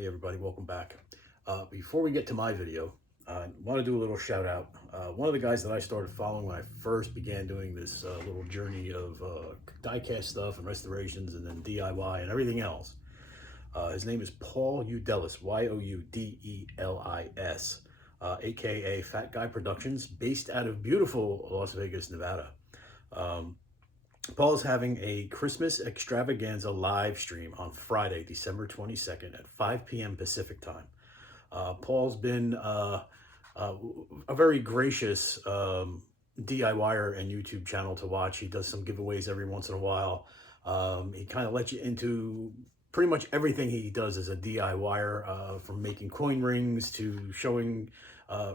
Hey everybody, welcome back. Before we get to my video, I want to do a little shout out. One of the guys that I started following when I first began doing this little journey of die-cast stuff and restorations and then DIY and everything else. His name is Paul Youdelis, Youdelis, aka Fat Guy Productions, based out of beautiful Las Vegas, Nevada. Paul's having a Christmas extravaganza live stream on Friday, December 22nd at 5 p.m. Pacific time. Paul's been a very gracious DIYer and YouTube channel to watch. He does some giveaways every once in a while. He kind of lets you into pretty much everything he does as a DIYer, from making coin rings to showing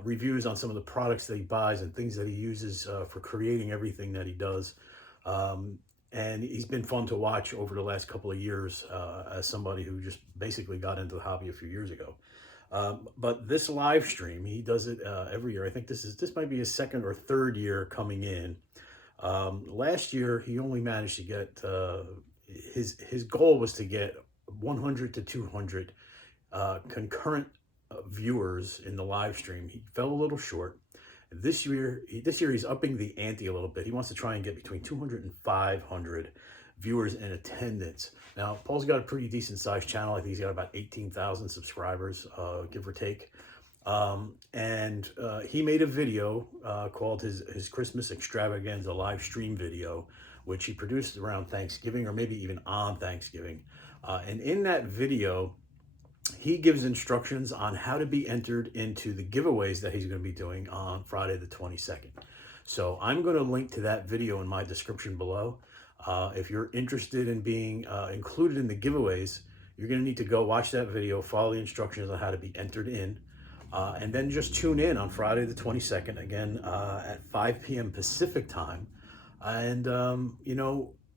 reviews on some of the products that he buys and things that he uses for creating everything that he does. And he's been fun to watch over the last couple of years as somebody who just basically got into the hobby a few years ago. But this live stream, he does it every year. I think this might be his second or third year coming in. Last year, he only managed to get, his goal was to get 100 to 200 concurrent viewers in the live stream. He fell a little short. This year he's upping the ante a little bit. He wants to try and get between 200 and 500 viewers in attendance. Now, Paul's got a pretty decent sized channel. I think he's got about 18,000 subscribers, give or take. And he made a video called his Christmas extravaganza live stream video, which he produced around Thanksgiving or maybe even on Thanksgiving. And in that video, he gives instructions on how to be entered into the giveaways that he's going to be doing on Friday the 22nd. So I'm going to link to that video in my description below. If you're interested in being included in the giveaways, you're going to need to go watch that video, follow the instructions on how to be entered in, and then just tune in on Friday the 22nd, again, at 5 p.m. Pacific time. And,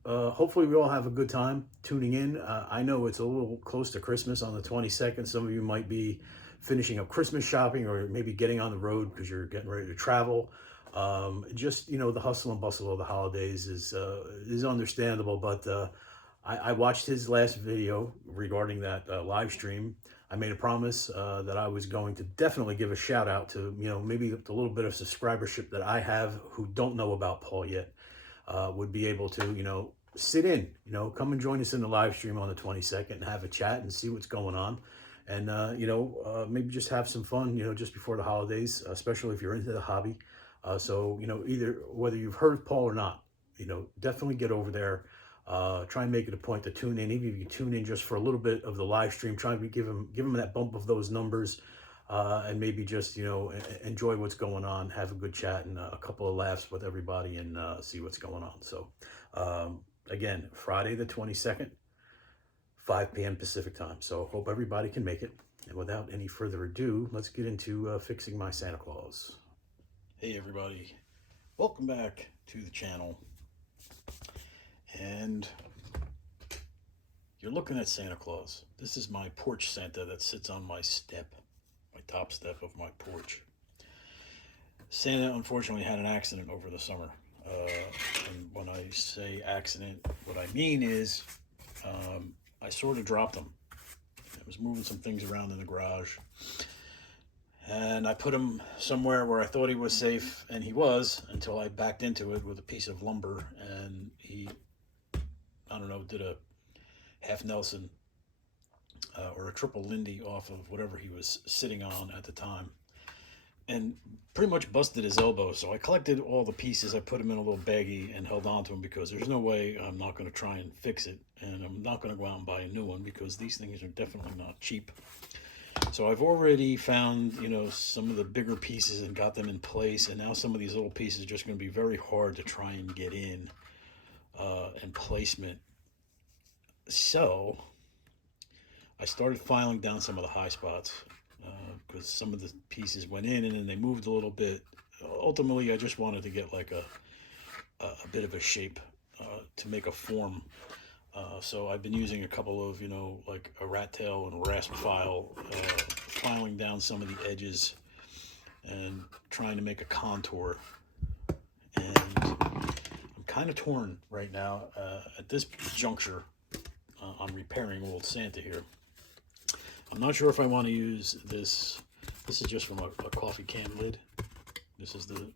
hopefully we all have a good time tuning in. I know it's a little close to Christmas on the 22nd. Some of you might be finishing up Christmas shopping or maybe getting on the road because you're getting ready to travel. Just, the hustle and bustle of the holidays is understandable, but I watched his last video regarding that live stream. I made a promise that I was going to definitely give a shout out to, maybe the little bit of subscribership that I have who don't know about Paul yet, would be able to, sit in, come and join us in the live stream on the 22nd and have a chat and see what's going on. And, maybe just have some fun, just before the holidays, especially if you're into the hobby. So, either whether you've heard of Paul or not, definitely get over there. Try and make it a point to tune in. Even if you tune in just for a little bit of the live stream, try and give him that bump of those numbers, and maybe just, enjoy what's going on, have a good chat and a couple of laughs with everybody and see what's going on. So, again, Friday the 22nd, 5 p.m. Pacific time. So hope everybody can make it. And without any further ado, let's get into fixing my Santa Claus. Hey everybody, welcome back to the channel. And you're looking at Santa Claus. This is my porch Santa that sits on my step, my top step of my porch. Santa unfortunately had an accident over the summer. And when I say accident, what I mean is I sort of dropped him. I was moving some things around in the garage. And I put him somewhere where I thought he was safe, and he was, until I backed into it with a piece of lumber, and he, I don't know, did a half Nelson or a triple Lindy off of whatever he was sitting on at the time, and pretty much busted his elbow. So I collected all the pieces, I put them in a little baggie and held on to them because there's no way I'm not going to try and fix it, and I'm not going to go out and buy a new one because these things are definitely not cheap. So I've already found, some of the bigger pieces and got them in place. And now some of these little pieces are just going to be very hard to try and get in and placement. So I started filing down some of the high spots because some of the pieces went in and then they moved a little bit. Ultimately, I just wanted to get like a bit of a shape to make a form. So I've been using a couple of, like a rat tail and rasp file, filing down some of the edges and trying to make a contour. And I'm kind of torn right now at this juncture on repairing old Santa here. I'm not sure if I want to use this. This is just from a coffee can lid. This is the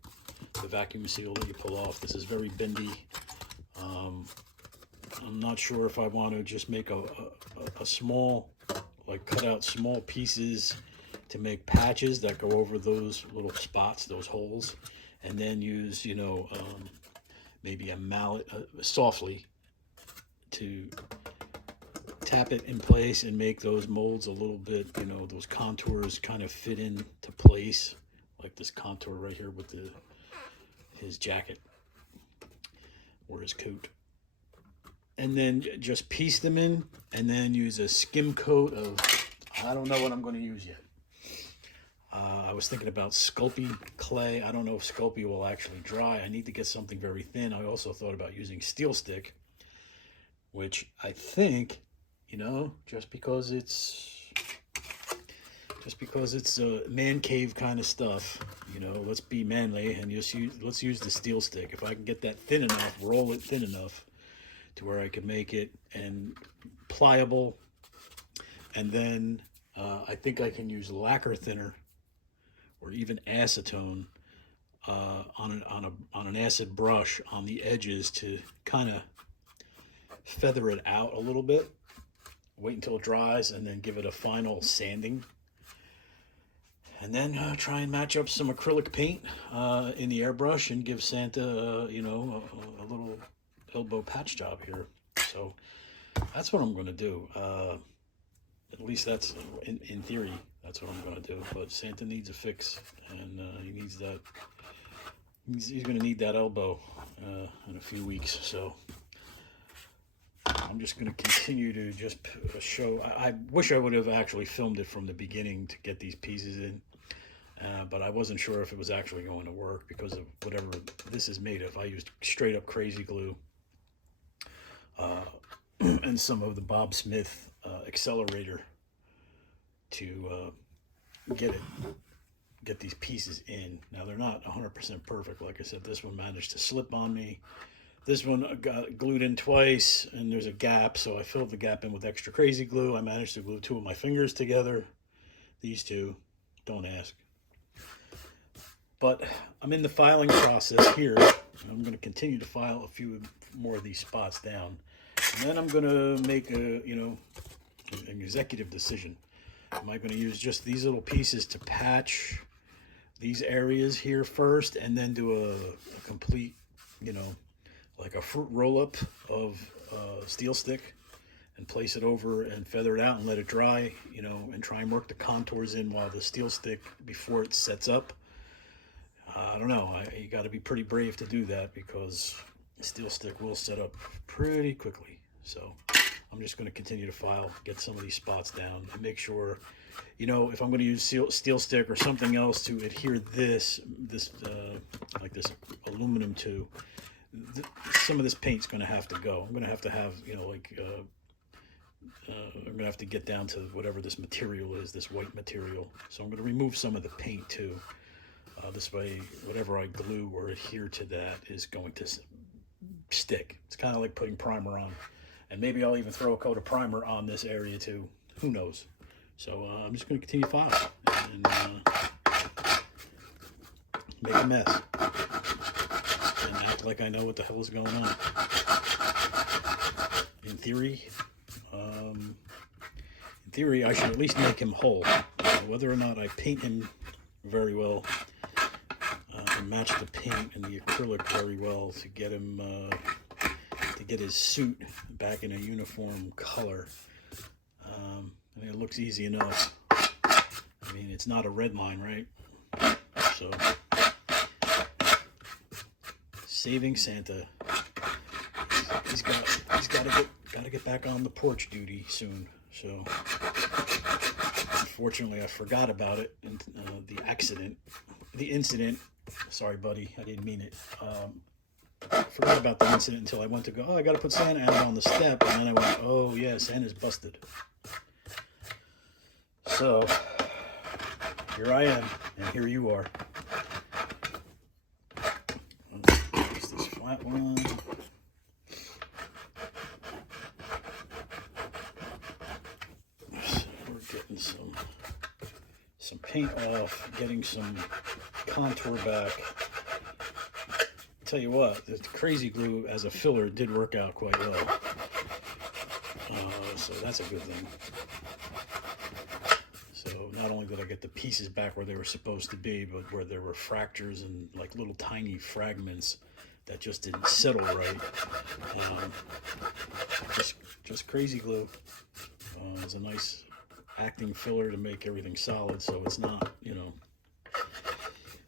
vacuum seal that you pull off. This is very bendy. I'm not sure if I want to just make a small, like cut out small pieces to make patches that go over those little spots, those holes, and then use, you know, maybe a mallet softly to tap it in place and make those molds a little bit, you know, those contours kind of fit into place, like this contour right here with his jacket or his coat. And then just piece them in, and then use a skim coat of, I don't know what I'm going to use yet. I was thinking about Sculpey clay. I don't know if Sculpey will actually dry. I need to get something very thin. I also thought about using SteelStik, which I think, you know, just because it's man cave kind of stuff, you know, let's be manly and let's use the SteelStik. If I can get that thin enough, roll it thin enough to where I can make it and pliable, and then I think I can use lacquer thinner or even acetone on an acid brush on the edges to kind of feather it out a little bit. Wait until it dries and then give it a final sanding. And then try and match up some acrylic paint in the airbrush and give Santa, you know, a little elbow patch job here. So that's what I'm going to do. At least that's in theory. That's what I'm going to do. But Santa needs a fix, and he needs that. He's going to need that elbow in a few weeks. So I'm just going to continue to just show. I wish I would have actually filmed it from the beginning to get these pieces in. But I wasn't sure if it was actually going to work because of whatever this is made of. I used straight up Crazy Glue and some of the Bob Smith accelerator to get these pieces in. Now they're not 100% perfect. Like I said, this one managed to slip on me. This one got glued in twice, and there's a gap, so I filled the gap in with extra Crazy Glue. I managed to glue 2 of my fingers together. These 2, don't ask. But I'm in the filing process here. I'm going to continue to file a few more of these spots down. And then I'm going to make an executive decision. Am I going to use just these little pieces to patch these areas here first, and then do a complete, you know, like a fruit roll-up of SteelStik and place it over and feather it out and let it dry, you know, and try and work the contours in while the SteelStik, before it sets up? I don't know. You got to be pretty brave to do that because SteelStik will set up pretty quickly. So I'm just going to continue to file, get some of these spots down, and make sure, you know, if I'm going to use SteelStik or something else to adhere this like this aluminum to, some of this paint's going to have to go. I'm going to have, you know, like I'm going to have to get down to whatever this material is, this white material. So I'm going to remove some of the paint too. This way, whatever I glue or adhere to that is going to stick. It's kind of like putting primer on. And maybe I'll even throw a coat of primer on this area too. Who knows? So I'm just going to continue filing and make a mess. And act like I know what the hell is going on. In theory, I should at least make him whole. Whether or not I paint him very well, match the paint and the acrylic very well to get him to get his suit back in a uniform color. I mean, it looks easy enough. I mean, it's not a red line, right? So saving Santa. He's got to get back on the porch duty soon. So unfortunately, I forgot about it, and the incident. Sorry, buddy, I didn't mean it. I forgot about the incident until I went to go, oh, I got to put Santa out on the step, and then I went, oh yeah, Santa's busted. So here I am, and here you are. Use this flat one. So we're getting paint off, getting some contour back. Tell you what, the Crazy Glue as a filler did work out quite well. So that's a good thing. So not only did I get the pieces back where they were supposed to be, but where there were fractures and like little tiny fragments that just didn't settle right. Just Crazy Glue. It's a nice acting filler to make everything solid, so it's not, you know,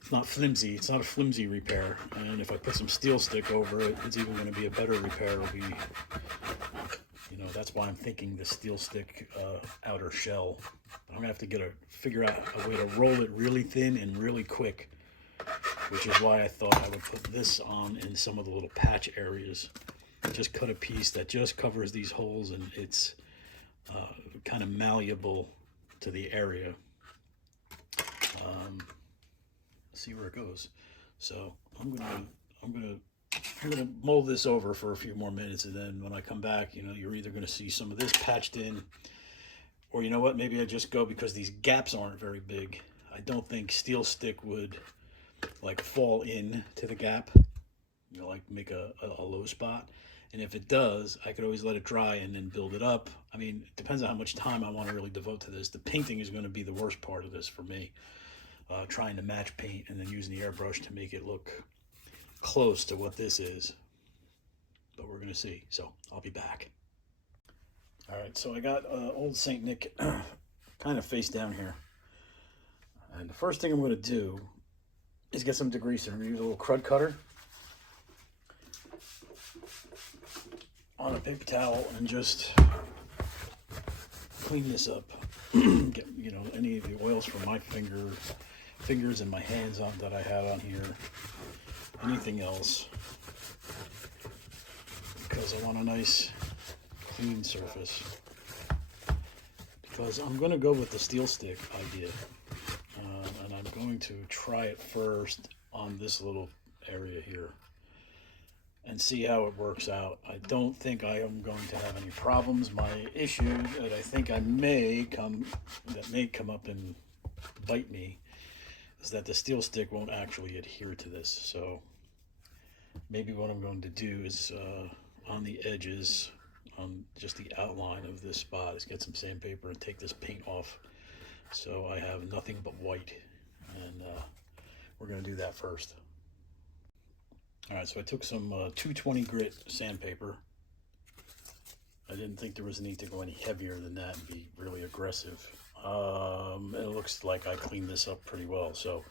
it's not flimsy. It's not a flimsy repair. And if I put some SteelStik over it, it's even going to be a better repair. It'll be, you know, that's why I'm thinking the SteelStik outer shell. I'm gonna have to figure out a way to roll it really thin and really quick, which is why I thought I would put this on in some of the little patch areas. Just cut a piece that just covers these holes, and it's kind of malleable to the area. See where it goes. So I'm gonna mold this over for a few more minutes, and then when I come back, you know, you're either gonna see some of this patched in, or you know what, maybe I just go, because these gaps aren't very big. I don't think SteelStik would like fall in to the gap, you know, like make a low spot. And if it does, I could always let it dry and then build it up. I mean, it depends on how much time I want to really devote to this. The painting is going to be the worst part of this for me. Trying to match paint and then using the airbrush to make it look close to what this is. But we're going to see. So I'll be back. All right, so I got old St. Nick kind of face down here. And the first thing I'm going to do is get some degreaser. I'm going to use a little crud cutter on a paper towel and just clean this up. Get, you know, any of the oils from my fingers and my hands on that I have on here, anything else, because I want a nice clean surface. Because I'm going to go with the SteelStik idea, and I'm going to try it first on this little area here and see how it works out. I don't think I am going to have any problems. My issue that I think may come up and bite me is that the SteelStik won't actually adhere to this. So maybe what I'm going to do is on the edges, on just the outline of this spot, is get some sandpaper and take this paint off so I have nothing but white. And we're going to do that first. All right, so I took some 220 grit sandpaper. I didn't think there was a need to go any heavier than that and be really aggressive. It looks like I cleaned this up pretty well. So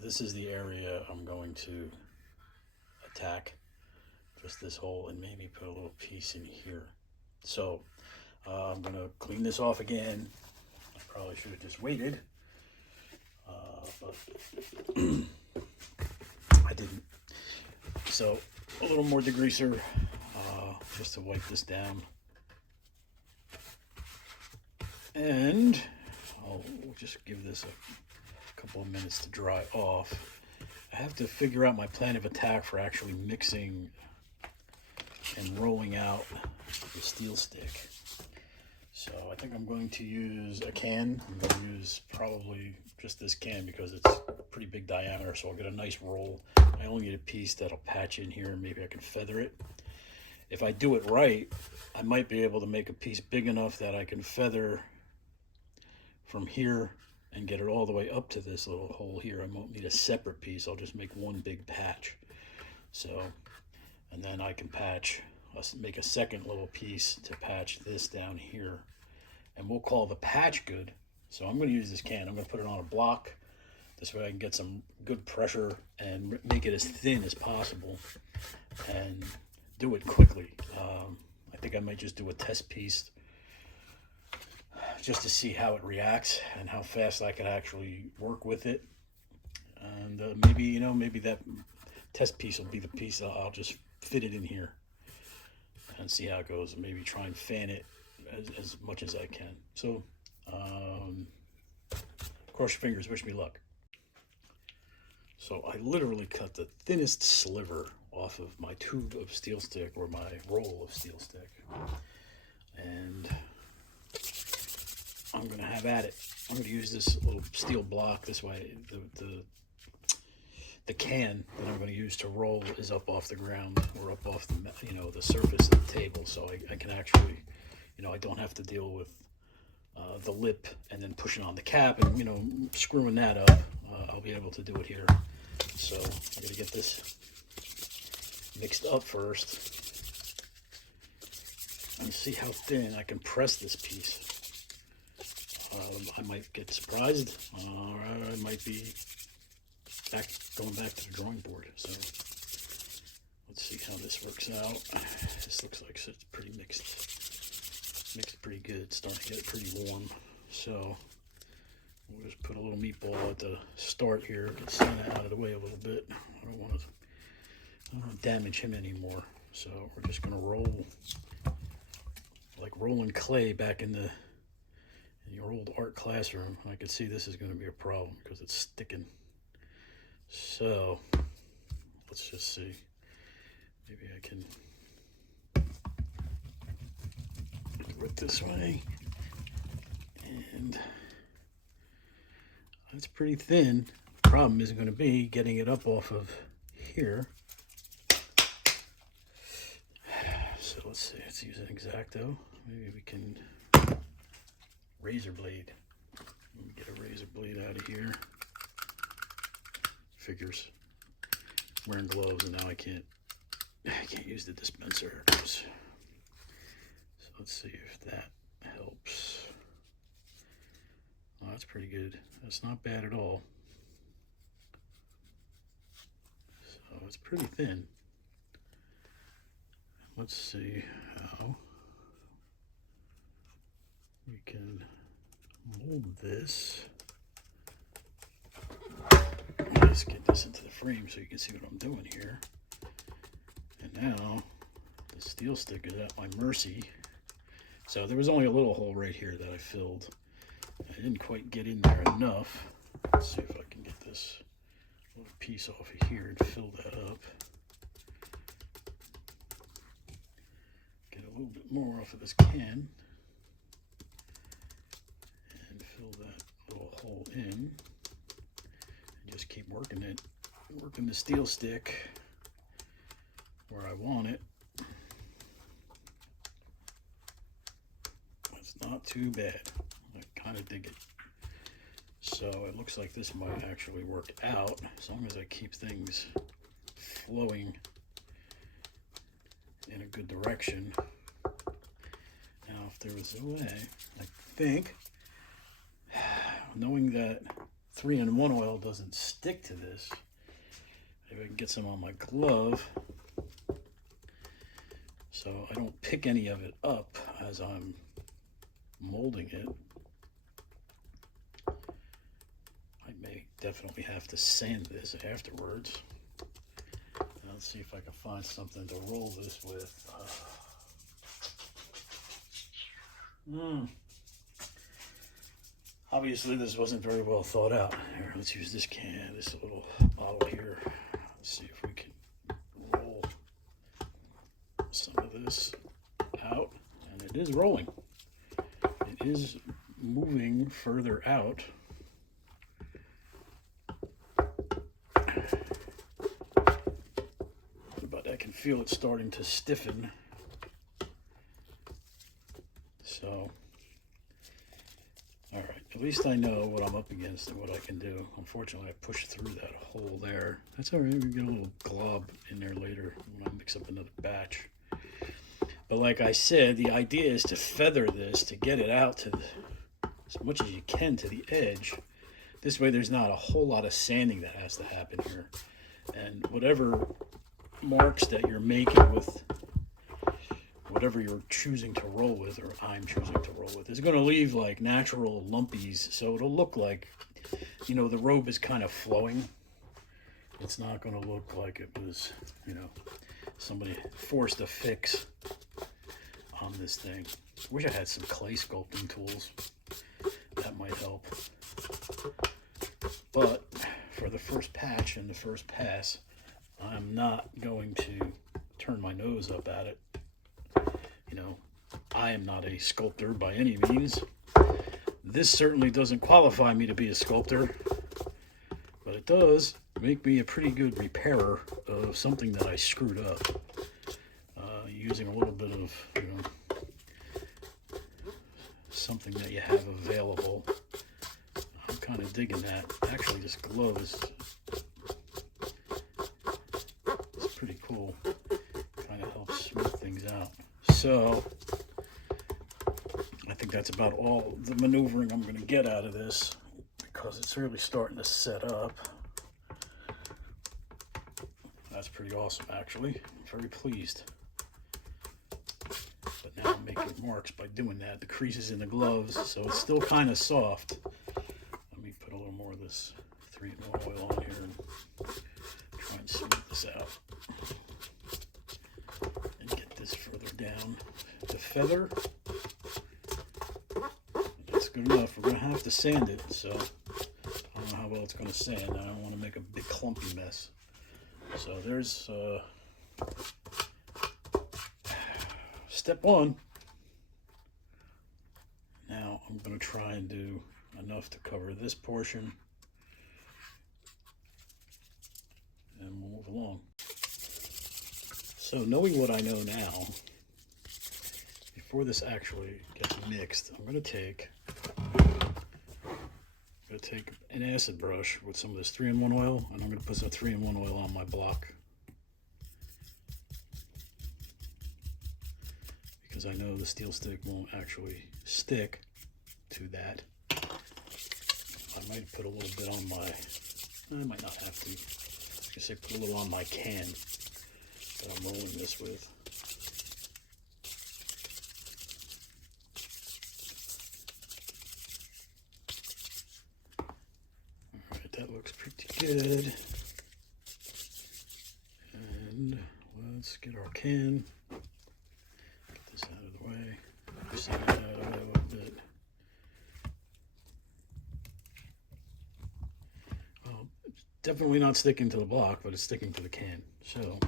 this is the area I'm going to attack. Just this hole, and maybe put a little piece in here. So I'm going to clean this off again. I probably should have just waited. But I didn't. So a little more degreaser just to wipe this down. And I'll just give this a couple of minutes to dry off. I have to figure out my plan of attack for actually mixing and rolling out the SteelStik. So I think I'm going to use a can. I'm going to use probably just this can because it's a pretty big diameter, so I'll get a nice roll. I only need a piece that'll patch in here, and maybe I can feather it. If I do it right, I might be able to make a piece big enough that I can feather from here and get it all the way up to this little hole here. I won't need a separate piece. I'll just make one big patch. So, and then I can make a second little piece to patch this down here. And we'll call the patch good. So I'm going to use this can. I'm going to put it on a block. This way I can get some good pressure and make it as thin as possible and do it quickly. I think I might just do a test piece just to see how it reacts and how fast I can actually work with it. And maybe that test piece will be the piece I'll just fit it in here and see how it goes, and maybe try and fan it as much as I can. So cross your fingers, wish me luck. So I literally cut the thinnest sliver off of my tube of SteelStik, or my roll of SteelStik, and I'm going to have at it. I'm going to use this little steel block this way. The can that I'm going to use to roll is up off the ground or up off the, the surface of the table, so I can actually, I don't have to deal with the lip and then pushing on the cap and screwing that up. I'll be able to do it here. So I'm going to get this mixed up first and see how thin I can press this piece. I might get surprised, or I might be going back to the drawing board. So let's see how this works out. This looks like it's pretty mixed pretty good. It's starting to get pretty warm. So we'll just put a little meatball at the start here. Get Santa out of the way a little bit. I don't want to damage him anymore. So we're just going to roll like rolling clay back in your old art classroom. I can see this is going to be a problem because it's sticking. So let's just see. Maybe I can do it this way. And it's pretty thin. Problem is going to be getting it up off of here. So let's see. Let's use an X-Acto. Maybe we can razor blade. Let me get a razor blade out of here. Figures. Wearing gloves and now I can't use the dispenser. So let's see if that helps. Oh, that's pretty good. That's not bad at all. So it's pretty thin. Let's see how we can mold this. Let's get this into the frame so you can see what I'm doing here. And now the SteelStik is at my mercy. So there was only a little hole right here that I filled. I didn't quite get in there enough. Let's see if I can get this little piece off of here and fill that up. Get a little bit more off of this can. And fill that little hole in. Just keep working it, working the SteelStik where I want it. It's not too bad. I kind of dig it. So it looks like this might actually work out as long as I keep things flowing in a good direction. Now, if there was a way, I think, knowing that 3-in-1 oil doesn't stick to this, maybe I can get some on my glove so I don't pick any of it up as I'm molding it. I may definitely have to sand this afterwards. And let's see if I can find something to roll this with. Obviously, this wasn't very well thought out. Here, let's use this can, this little bottle here. Let's see if we can roll some of this out. And it is rolling. It is moving further out. But I can feel it starting to stiffen. So, all right, at least I know what I'm up against and what I can do. Unfortunately, I pushed through that hole there. That's all right, we can get a little glob in there later when I mix up another batch. But like I said, the idea is to feather this to get it out to as much as you can to the edge. This way there's not a whole lot of sanding that has to happen here. And whatever marks that you're making with whatever you're choosing to roll with, or I'm choosing to roll with, is going to leave like natural lumpies, so it'll look like, the robe is kind of flowing. It's not going to look like it was, somebody forced a fix on this thing. Wish I had some clay sculpting tools. That might help. But for the first patch and the first pass, I'm not going to turn my nose up at it. I am not a sculptor by any means. This certainly doesn't qualify me to be a sculptor, but it does make me a pretty good repairer of something that I screwed up. Using a little bit of, something that you have available. I'm kind of digging that. Actually, this glove is pretty cool. Kind of helps smooth things out. So, I think that's about all the maneuvering I'm going to get out of this, because it's really starting to set up. That's pretty awesome, actually. I'm very pleased. But now I'm making marks by doing that. The creases in the gloves, so it's still kind of soft. Let me put a little more of this 3-in-1 oil on here and try and smooth this out. And get this further down. The feather, that's good enough. We're going to have to sand it, so I don't know how well it's going to sand. I don't want to make a big clumpy mess. So there's step one. Now I'm going to try and do enough to cover this portion, and we'll move along. So knowing what I know now, before this actually gets mixed, I'm going to take an acid brush with some of this 3-in-1 oil, and I'm going to put some 3-in-1 oil on my block, because I know the SteelStik won't actually stick to that. I might put a little bit on my, I might not have to. I was going to say put a little on my can that I'm rolling this with. Alright, that looks pretty good. And let's get our can. Get this out of the way. Just get it out of the way a little bit. Well, it's definitely not sticking to the block, but it's sticking to the can. So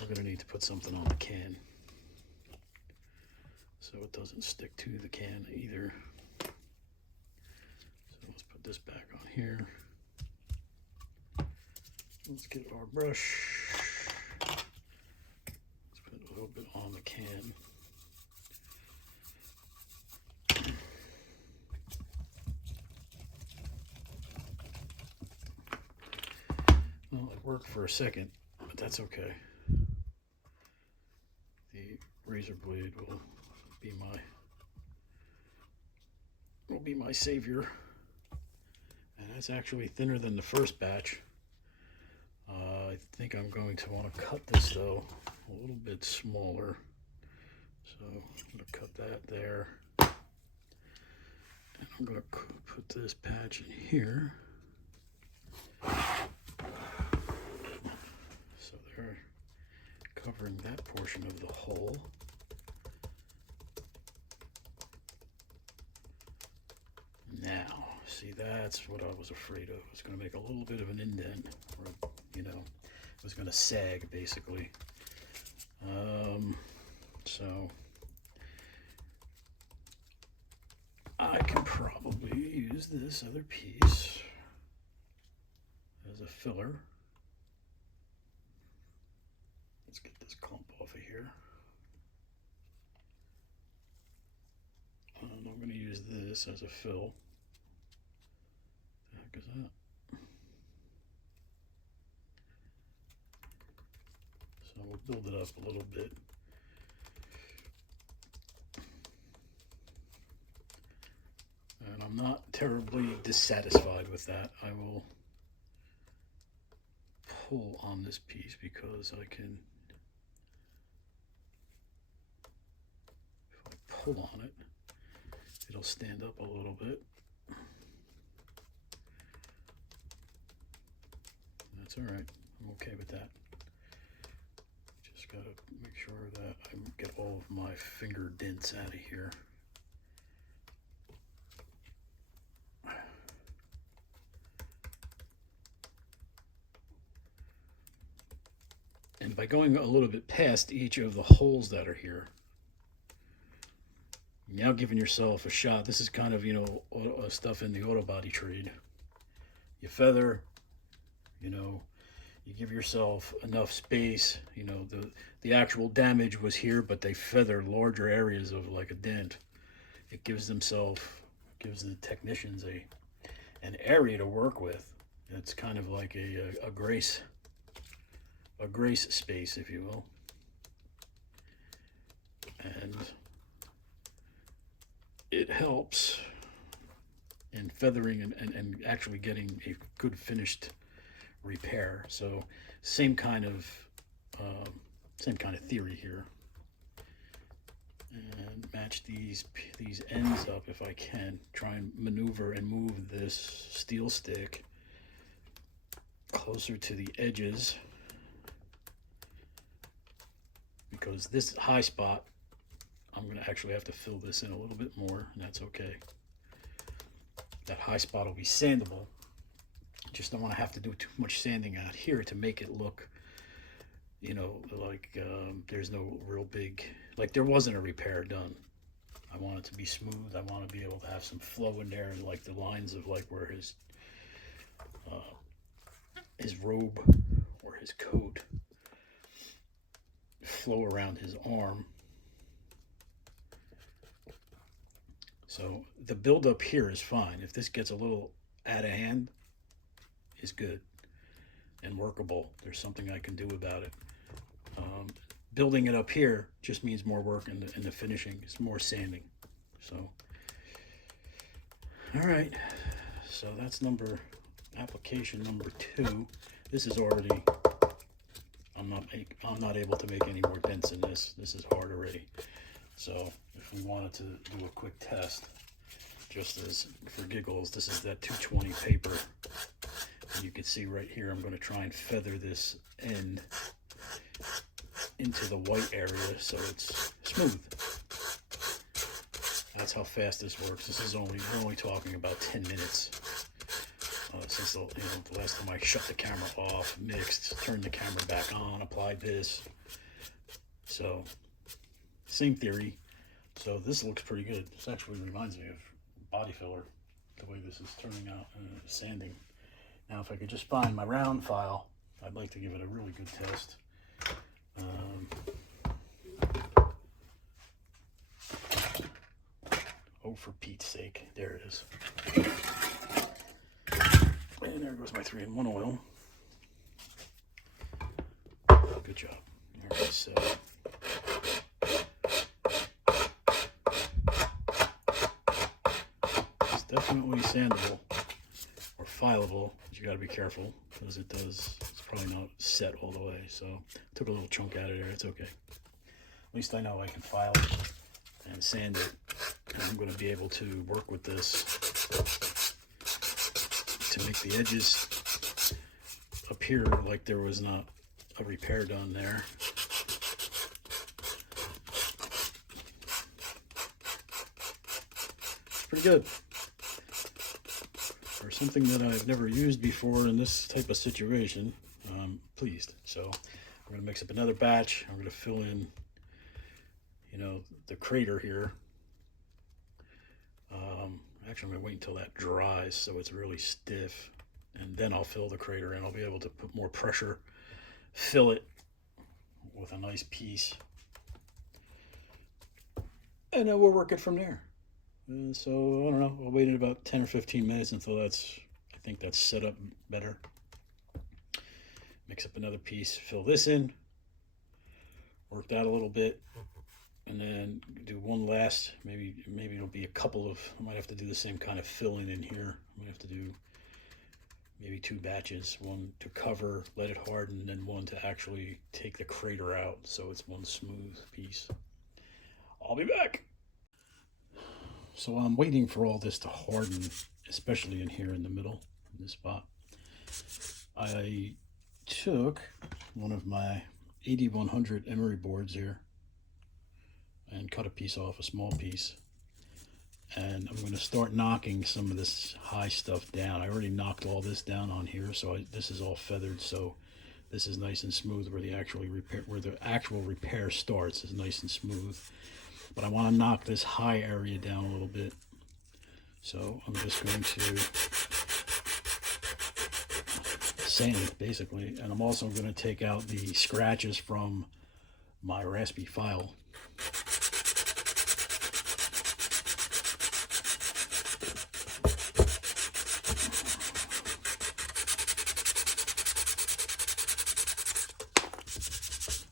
we're going to need to put something on the can so it doesn't stick to the can either. So let's put this back on here. Let's get our brush. Let's put a little bit on the can. Well, it worked for a second, but that's okay. The razor blade will be my savior. And that's actually thinner than the first batch. I think I'm going to want to cut this though a little bit smaller. So I'm going to cut that there. And I'm going to put this patch in here. So they're covering that portion of the hole. Now, see, that's what I was afraid of. It's going to make a little bit of an indent, or, you know, it was going to sag, basically. So, I can probably use this other piece as a filler. Let's get this clump off of here. And I'm going to use this as a fill. What the heck is that? So we'll build it up a little bit. And I'm not terribly dissatisfied with that. I will pull on this piece because I can, if I pull on it, it'll stand up a little bit. That's all right. I'm okay with that. Just gotta make sure that I get all of my finger dents out of here. And by going a little bit past each of the holes that are here, Now giving yourself a shot. This is kind of, you know, stuff in the auto body trade. You feather, you know, you give yourself enough space. You know, the actual damage was here, but they feather larger areas of like a dent. It gives the technicians an area to work with. It's kind of like a grace space, if you will. And it helps in feathering and actually getting a good finished repair. So same kind of theory here. And match these ends up if I can. Try and maneuver and move this steel stick closer to the edges, because this high spot, I'm going to actually have to fill this in a little bit more, and that's okay. That high spot will be sandable. Just don't want to have to do too much sanding out here to make it look, you know, like there's no real big, like there wasn't a repair done. I want it to be smooth. I want to be able to have some flow in there, and like the lines of like where his robe or his coat flow around his arm. So the build up here is fine. If this gets a little out of hand, is good and workable. There's something I can do about it. Building it up here just means more work in the finishing. It's more sanding. So, all right. So that's application number 2. This is already. I'm not able to make any more dents in this. This is hard already. So if we wanted to do a quick test, just as for giggles, this is that 220 paper. And you can see right here, I'm going to try and feather this end into the white area so it's smooth. That's how fast this works. We're only talking about 10 minutes. Since the last time I shut the camera off, mixed, turned the camera back on, applied this. So same theory. So this looks pretty good. This actually reminds me of body filler, the way this is turning out, sanding. Now if I could just find my round file, I'd like to give it a really good test. Oh, for Pete's sake, there it is. And there goes my 3-in-1 oil. Good job. All right, so it's definitely sandable or fileable, but you got to be careful because it's probably not set all the way. So took a little chunk out of there. It's okay. At least I know I can file it and sand it, and I'm going to be able to work with this to make the edges appear like there was not a repair done there. Pretty good. For something that I've never used before in this type of situation, I'm pleased. So I'm going to mix up another batch. I'm going to fill in, you know, the crater here. Actually, I'm going to wait until that dries so it's really stiff, and then I'll fill the crater in. I'll be able to put more pressure, fill it with a nice piece, and then we'll work it from there. So I don't know, I'll wait in about 10 or 15 minutes until I think that's set up better. Mix up another piece, fill this in, work that a little bit, and then do one last, maybe it'll be a couple of, I might have to do the same kind of filling in here. I might have to do maybe 2 batches, one to cover, let it harden, and one to actually take the crater out so it's one smooth piece. I'll be back. So I'm waiting for all this to harden, especially in here in the middle, in this spot. I took one of my 8100 emery boards here and cut a piece off, a small piece, and I'm going to start knocking some of this high stuff down. I already knocked all this down on here, so this is all feathered, so this is nice and smooth where the actual repair starts is nice and smooth. but I want to knock this high area down a little bit. So I'm just going to sand basically, and I'm also going to take out the scratches from my raspy file.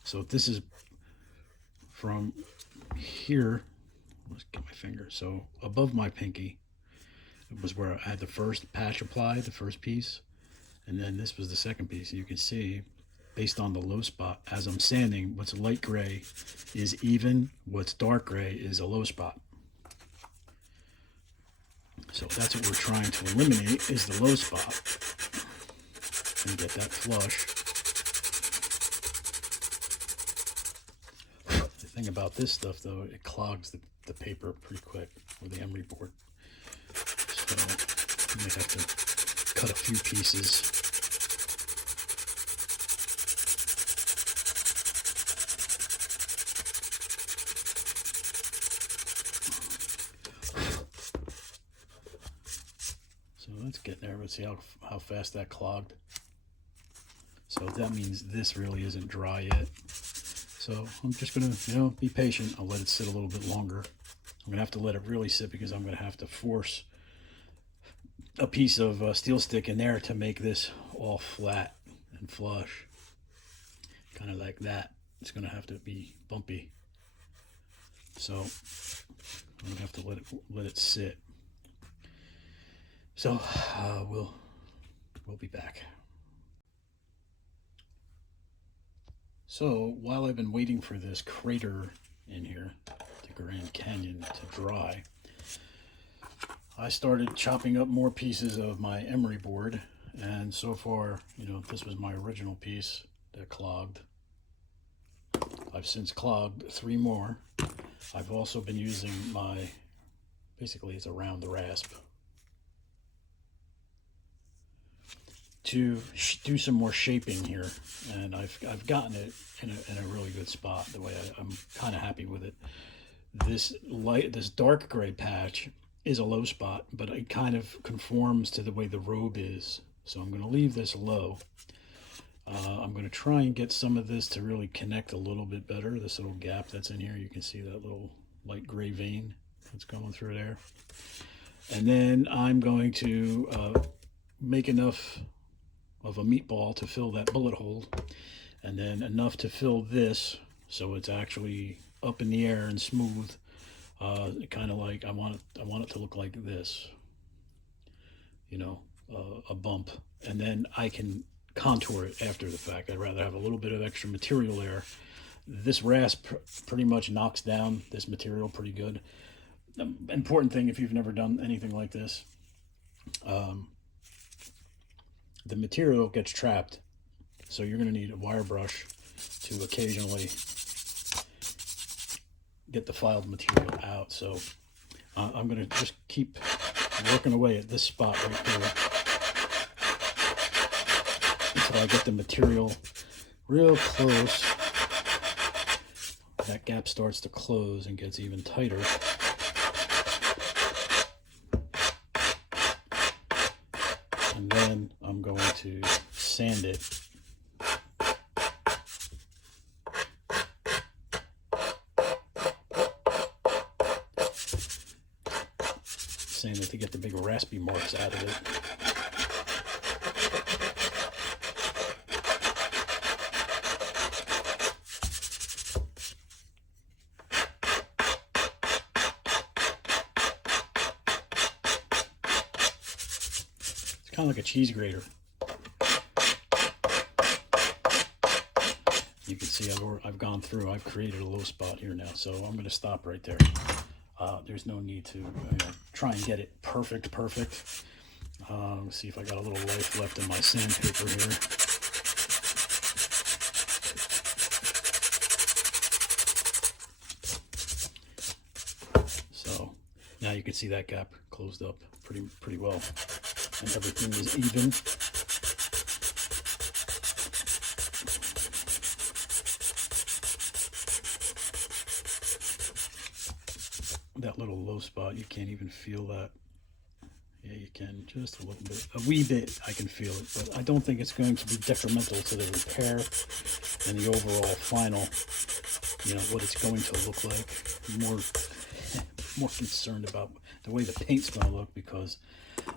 So this is from here, let's get my finger, so above my pinky was where I had the first patch applied, the first piece, and then this was the second piece. You can see, based on the low spot, as I'm sanding, what's light gray is even, what's dark gray is a low spot. So that's what we're trying to eliminate, is the low spot, and get that flush. The thing about this stuff, though, it clogs the paper pretty quick, or the emery board. So you might have to cut a few pieces. So let's get there. Let's see how fast that clogged. So that means this really isn't dry yet. So I'm just going to, be patient. I'll let it sit a little bit longer. I'm going to have to let it really sit because I'm going to have to force a piece of SteelStik in there to make this all flat and flush. Kind of like that. It's going to have to be bumpy. So I'm going to have to let it sit. So we'll be back. So while I've been waiting for this crater in here, the Grand Canyon, to dry, I started chopping up more pieces of my emery board, and so far, this was my original piece that clogged. I've since clogged 3 more. I've also been using basically it's a round rasp, to do some more shaping here, and I've gotten it in a really good spot. The way I'm kind of happy with it. This dark gray patch is a low spot, but it kind of conforms to the way the robe is. So I'm going to leave this low. I'm going to try and get some of this to really connect a little bit better. This little gap that's in here, you can see that little light gray vein that's going through there. And then I'm going to make enough of a meatball to fill that bullet hole, and then enough to fill this so it's actually up in the air and smooth. Kind of like I want it to look like this, a bump, and then I can contour it after the fact. I'd rather have a little bit of extra material there. This rasp pretty much knocks down this material pretty good. Important thing, if you've never done anything like this, the material gets trapped, so you're going to need a wire brush to occasionally get the filed material out. So I'm going to just keep working away at this spot right here until I get the material real close. That gap starts to close and gets even tighter. And then I'm going to sand it. Sand it to get the big raspy marks out of it. Kind of like a cheese grater. You can see I've gone through. I've created a low spot here now, so I'm going to stop right there. There's no need to try and get it perfect. Let's see if I got a little life left in my sandpaper here. So now you can see that gap closed up pretty well. And everything is even. that little low spot. You can't even feel that. Yeah, you can, just a little bit, a wee bit. I can feel it, but I don't think it's going to be detrimental to the repair and the overall final, what it's going to look like. More more concerned about the way the paint's going to look, because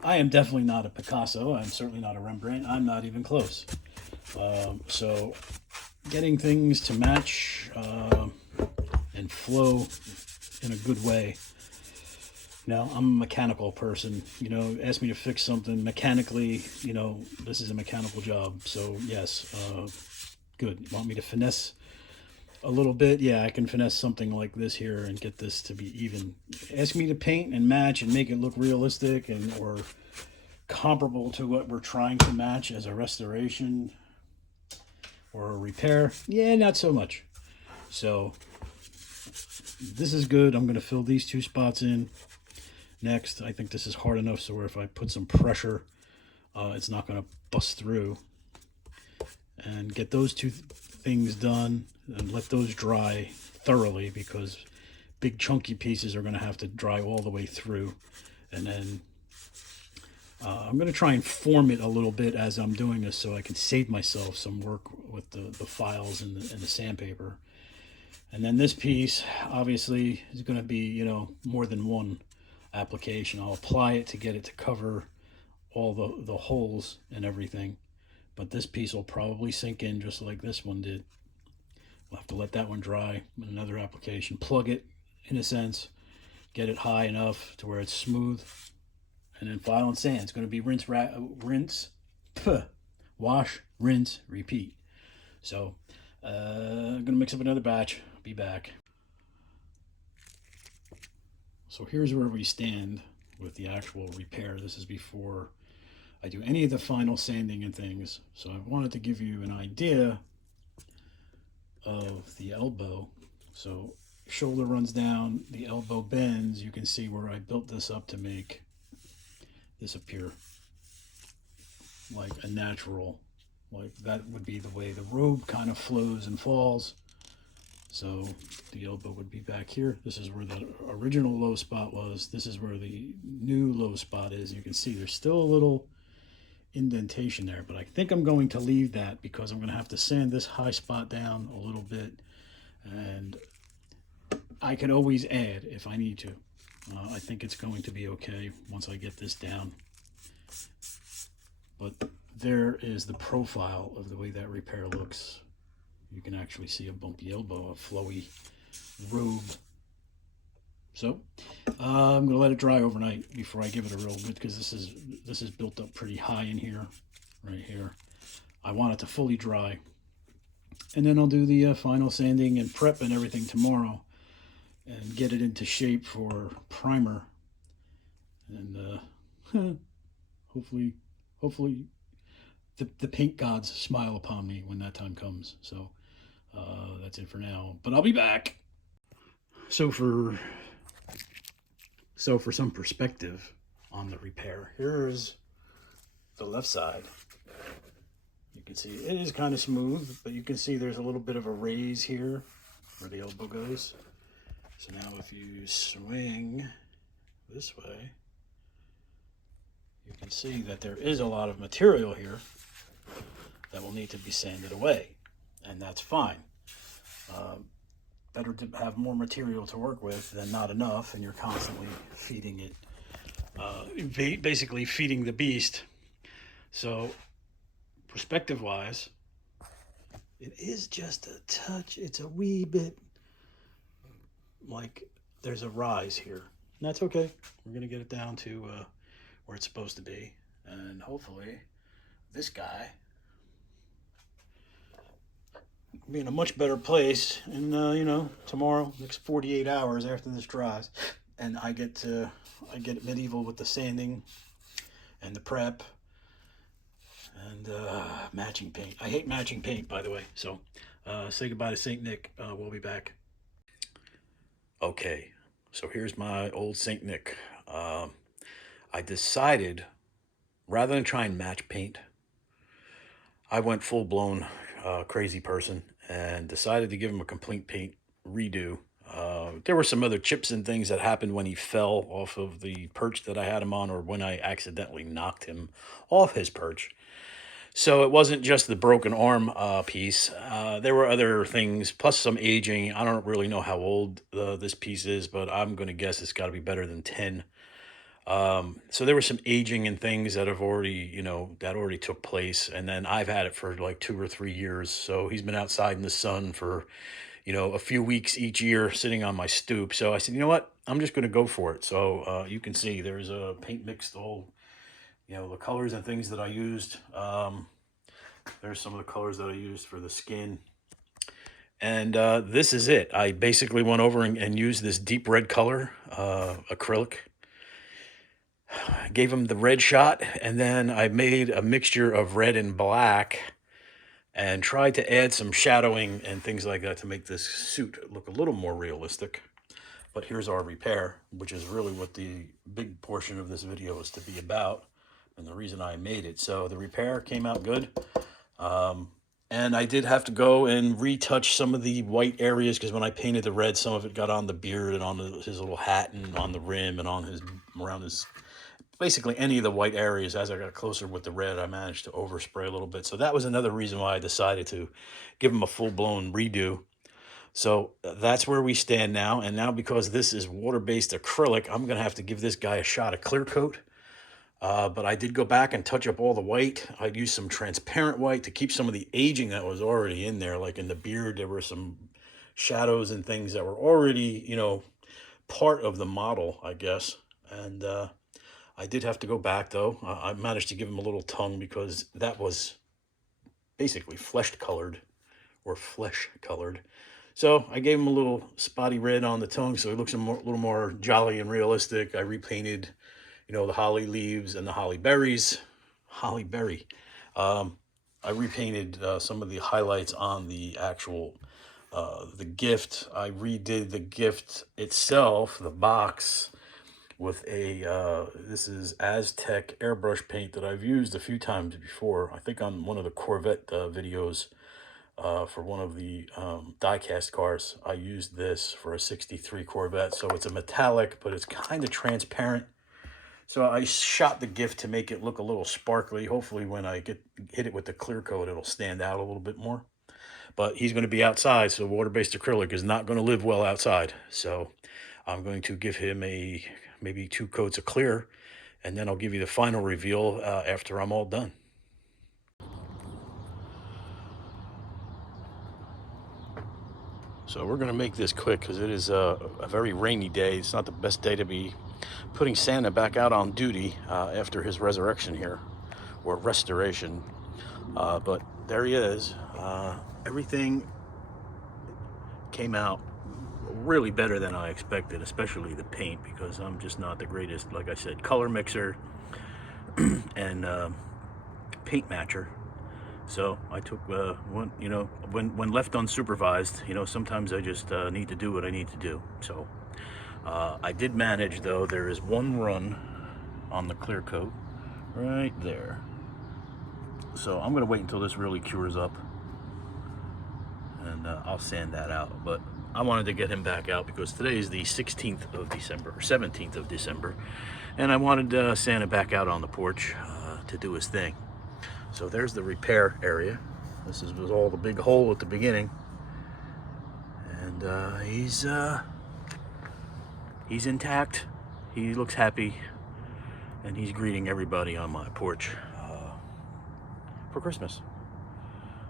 I am definitely not a Picasso. I'm certainly not a Rembrandt. I'm not even close. So getting things to match and flow in a good way. I'm a mechanical person. Ask me to fix something mechanically. This is a mechanical job. So yes, good. Want me to finesse a little bit? Yeah, I can finesse something like this here and get this to be even. Ask me to paint and match and make it look realistic or comparable to what we're trying to match as a restoration or a repair. Yeah, not so much. So this is good. I'm going to fill these 2 spots in. Next, I think this is hard enough so where if I put some pressure, it's not going to bust through. And get those 2 things done and let those dry thoroughly, because big chunky pieces are going to have to dry all the way through. And then I'm going to try and form it a little bit as I'm doing this so I can save myself some work with the files and the sandpaper. And then this piece obviously is going to be, more than one application. I'll apply it to get it to cover all the holes and everything. But this piece will probably sink in just like this one did. We'll have to let that one dry in another application. Plug it, in a sense. Get it high enough to where it's smooth. And then file and sand. It's going to be wash, rinse, repeat. So, I'm going to mix up another batch. Be back. So here's where we stand with the actual repair. This is before I do any of the final sanding and things. So I wanted to give you an idea of the elbow. So shoulder runs down, the elbow bends. You can see where I built this up to make this appear like a natural, like that would be the way the robe kind of flows and falls. So the elbow would be back here. This is where the original low spot was. This is where the new low spot is. You can see there's still a little indentation there, but I think I'm going to leave that because I'm going to have to sand this high spot down a little bit, and I can always add if I need to. I think it's going to be okay once I get this down. But there is the profile of the way that repair looks. You can actually see a bumpy elbow, a flowy robe. So I'm going to let it dry overnight before I give it a real good, because this is built up pretty high in here, right here. I want it to fully dry. And then I'll do the final sanding and prep and everything tomorrow and get it into shape for primer. And hopefully the paint gods smile upon me when that time comes. So that's it for now, but I'll be back. So for some perspective on the repair, here's the left side. You can see it is kind of smooth, but you can see there's a little bit of a raise here where the elbow goes. So now if you swing this way, you can see that there is a lot of material here that will need to be sanded away, and that's fine. Better to have more material to work with than not enough, and you're constantly feeding it, basically feeding the beast. So perspective wise, it is just a touch, it's a wee bit like there's a rise here, and that's okay. We're gonna get it down to where it's supposed to be, and hopefully this guy be in a much better place in tomorrow, next 48 hours after this dries, and I get medieval with the sanding and the prep and matching paint. I hate matching paint, by the way. So say goodbye to Saint Nick. We'll be back. Okay, so here's my old Saint Nick. I decided, rather than try and match paint, I went full-blown crazy person and decided to give him a complete paint redo. There were some other chips and things that happened when he fell off of the perch that I had him on, or when I accidentally knocked him off his perch. So it wasn't just the broken arm piece. There were other things, plus some aging. I don't really know how old this piece is, but I'm going to guess it's got to be better than 10. So there was some aging and things that have already, that already took place. And then I've had it for like 2 or 3 years. So he's been outside in the sun for, a few weeks each year sitting on my stoop. So I said, you know what? I'm just going to go for it. So you can see there's a paint mixed all, the colors and things that I used. There's some of the colors that I used for the skin. And this is it. I basically went over and used this deep red color, acrylic. I gave him the red shot, and then I made a mixture of red and black and tried to add some shadowing and things like that to make this suit look a little more realistic. But here's our repair, which is really what the big portion of this video is to be about, and the reason I made it. So the repair came out good. And I did have to go and retouch some of the white areas, because when I painted the red, some of it got on the beard and on his little hat and on the rim and on around his, basically any of the white areas. As I got closer with the red, I managed to overspray a little bit. So that was another reason why I decided to give him a full-blown redo. So that's where we stand now. And now, because this is water-based acrylic, I'm going to have to give this guy a shot of clear coat. But I did go back and touch up all the white. I used some transparent white to keep some of the aging that was already in there. Like in the beard, there were some shadows and things that were already, part of the model, I guess. And I did have to go back, though. I managed to give him a little tongue, because that was basically flesh colored. So I gave him a little spotty red on the tongue, so he looks a little more jolly and realistic. I repainted, the holly leaves and the holly berries. Holly berry. I repainted some of the highlights on the actual, the gift. I redid the gift itself, the box, with this is Aztec airbrush paint that I've used a few times before. I think on one of the Corvette videos, for one of the die-cast cars, I used this for a 63 Corvette. So it's a metallic, but it's kind of transparent. So I shot the gift to make it look a little sparkly. Hopefully when I hit it with the clear coat, it'll stand out a little bit more. But he's going to be outside, so water-based acrylic is not going to live well outside. So I'm going to give him maybe 2 coats of clear, and then I'll give you the final reveal after I'm all done. So we're going to make this quick, because it is a very rainy day. It's not the best day to be putting Santa back out on duty after his resurrection here, or restoration. But there he is. Everything came out really better than I expected, especially the paint, because I'm just not the greatest, like I said, color mixer and paint matcher. So I took one, when left unsupervised, sometimes I just need to do what I need to do. So I did manage, though. There is one run on the clear coat right there. So I'm going to wait until this really cures up, and I'll sand that out. But I wanted to get him back out because today is the 16th of December, or 17th of December, and I wanted Santa back out on the porch to do his thing. So there's the repair area. This was all the big hole at the beginning, and he's intact. He looks happy, and he's greeting everybody on my porch for Christmas.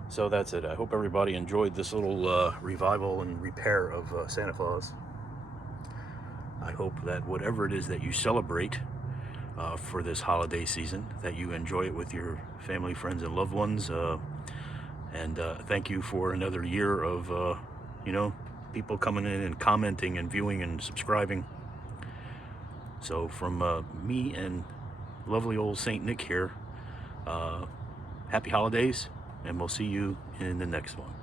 So that's it. I hope everybody enjoyed this little revival and repair of Santa Claus. I hope that whatever it is that you celebrate for this holiday season, that you enjoy it with your family, friends, and loved ones. And thank you for another year of, people coming in and commenting and viewing and subscribing. So from me and lovely old Saint Nick here, happy holidays, and we'll see you in the next one.